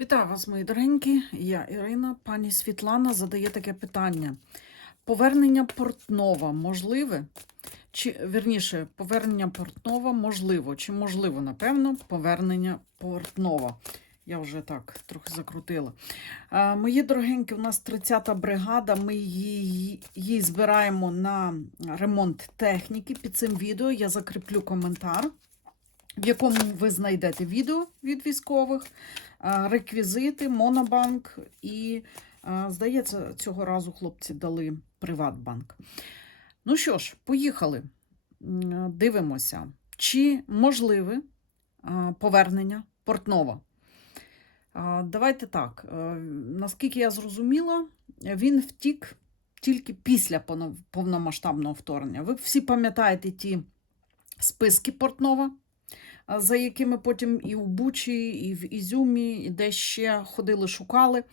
Вітаю вас, мої дорогенькі. Я Ірина. Пані Світлана задає таке питання: повернення Портнова можливе? Чи вірніше, повернення Портнова можливо? Чи можливо, напевно, повернення Портнова? Я вже так трохи закрутила. Мої дорогенькі, у нас 30-та бригада. Ми її, її збираємо на ремонт техніки. Під цим відео я закріплю коментар, в якому ви знайдете відео від військових реквізити, монобанк і, здається, цього разу хлопці дали Приватбанк. Ну що ж, поїхали. Дивимося, чи можливе повернення Портнова. Давайте так. е, Наскільки я зрозуміла, він втік тільки після повномасштабного вторгнення. Ви всі пам'ятаєте ті списки Портнова, за якими потім і в Бучі, і в Ізюмі, і де ще ходили, шукали.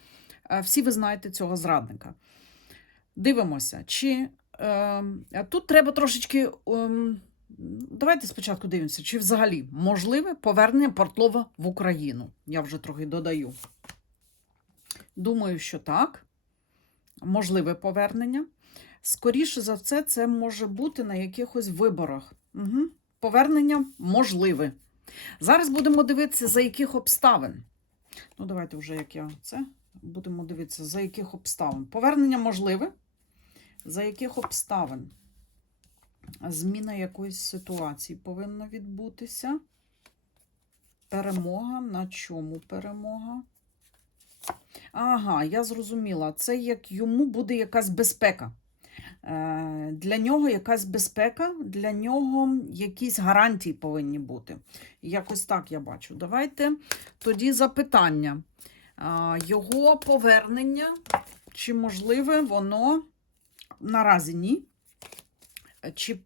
Е, Всі ви знаєте цього зрадника. Дивимося, чи е, тут треба трошечки. ем, давайте спочатку дивимося, чи взагалі можливе повернення Портлова в Україну. Я вже трохи додаю. Думаю, що так. Можливе повернення. Скоріше за все, це може бути на якихось виборах. Угу. Повернення можливе. Зараз будемо дивитися, за яких обставин. Ну, давайте вже як я це. Будемо дивитися, за яких обставин. Повернення можливе. За яких обставин? Зміна якоїсь ситуації повинна відбутися. Перемога. На чому перемога? Ага, я зрозуміла. Це як йому буде якась безпека. Е, Для нього якась безпека, для нього якісь гарантії повинні бути. Якось так я бачу. Давайте тоді запитання. Його повернення, чи можливе воно наразі ні? Чи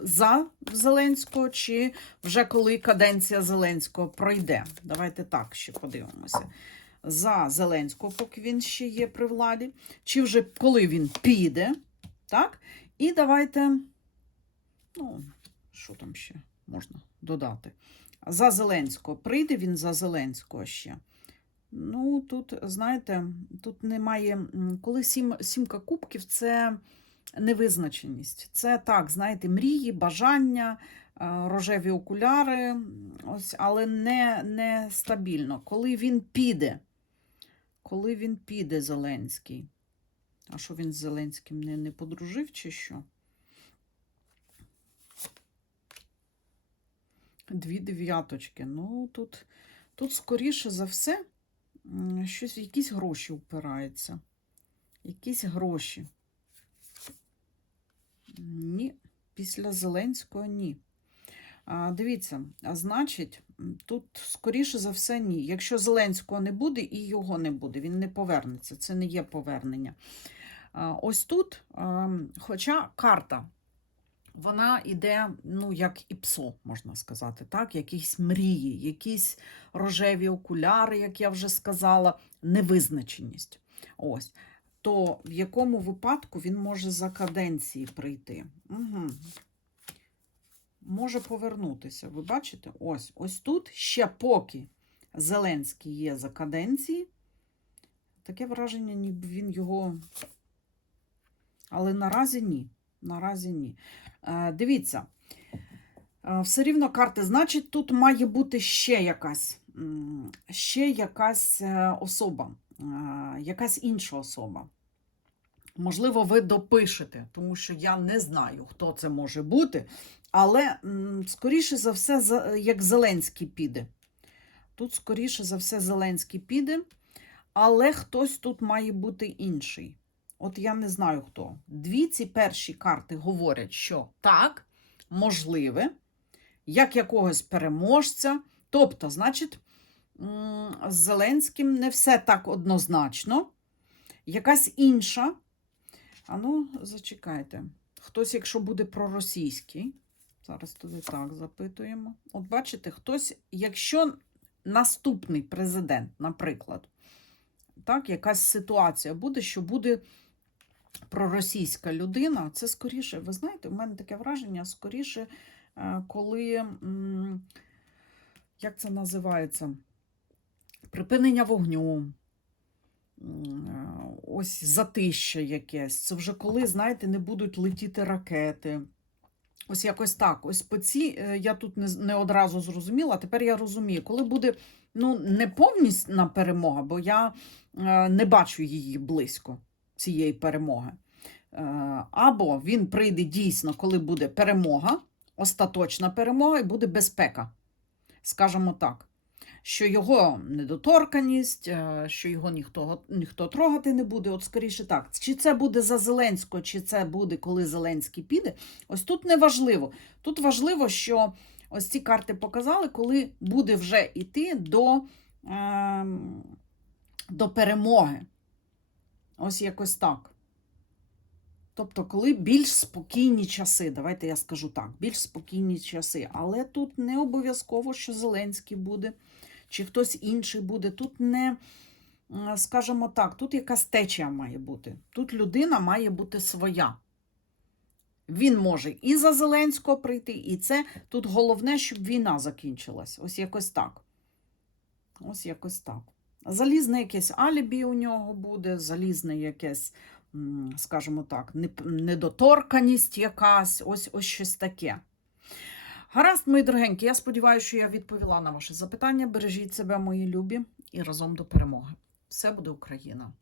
за Зеленського, чи вже коли каденція Зеленського пройде? Давайте так ще подивимося. За Зеленського, поки він ще є при владі, чи вже коли він піде, так? І давайте, ну, що там ще можна додати? За Зеленського. Прийде він за Зеленського ще. Ну, тут, знаєте, тут немає. Коли сім, сімка кубків, це невизначеність. Це так, знаєте, мрії, бажання, е, рожеві окуляри, ось, але не, не стабільно. Коли він піде, коли він піде, Зеленський. А що він з Зеленським не, не подружив, чи що? Дві дев'яточки. Ну, тут, тут скоріше за все, щось, якісь гроші впираються. Якісь гроші. Ні, після Зеленського ні. Дивіться, а значить, тут скоріше за все ні. Якщо Зеленського не буде, і його не буде, він не повернеться. Це не є повернення. Ось тут, хоча карта, вона йде, ну, як і псо, можна сказати, так? якісь мрії, якісь рожеві окуляри, як я вже сказала, невизначеність. Ось то в якому випадку він може за каденції прийти. Угу. Може повернутися. Ви бачите? Ось ось тут ще поки Зеленський є за каденції. Таке враження, ніби він його. Але наразі ні. Наразі ні. Е, дивіться, е, все рівно карти. Значить, тут має бути ще якась, ще якась е, особа е, якась інша особа. Можливо, ви допишете, тому що я не знаю, хто це може бути. Але, скоріше за все, як Зеленський піде. Тут, скоріше за все, Зеленський піде, але хтось тут має бути інший. От я не знаю хто. Дві ці перші карти говорять, що так, можливе, як якогось переможця. Тобто, значить, з Зеленським не все так однозначно. Якась інша. А ну, зачекайте. Хтось, якщо буде проросійський, зараз туди так запитуємо. От бачите, хтось, якщо наступний президент, наприклад, так, якась ситуація буде, що буде проросійська людина, це скоріше, ви знаєте, у мене таке враження, скоріше, е, коли, як це називається? припинення вогню. Ось затища якесь. Це вже коли, знаєте, не будуть летіти ракети. Ось якось так. Ось по цій е, я тут не, не одразу зрозуміла, тепер я розумію, коли буде ну, не повністю перемога, бо я е, не бачу її близько, цієї перемоги. Е, або він прийде дійсно, коли буде перемога, остаточна перемога, і буде безпека. Скажімо так. Що його недоторканість, е, що його ніхто, ніхто трогати не буде. От скоріше так. Чи це буде за Зеленського, чи це буде, коли Зеленський піде, ось тут не важливо. Тут важливо, що ось ці карти показали, коли буде вже йти до, ем, до перемоги. Ось якось так. Тобто, коли більш спокійні часи, давайте я скажу так, більш спокійні часи. Але тут не обов'язково, що Зеленський буде, чи хтось інший буде. Тут не, скажімо так, тут якась течія має бути. Тут людина має бути своя. Він може і за Зеленського прийти, і це тут головне, щоб війна закінчилась. Ось якось так. Ось якось так. Залізне якесь алібі у нього буде, залізне якесь, скажімо так, недоторканість якась, ось, ось щось таке. Гаразд, мої дорогенькі, я сподіваюся, що я відповіла на ваше запитання. Бережіть себе, мої любі, і разом до перемоги. Все буде Україна!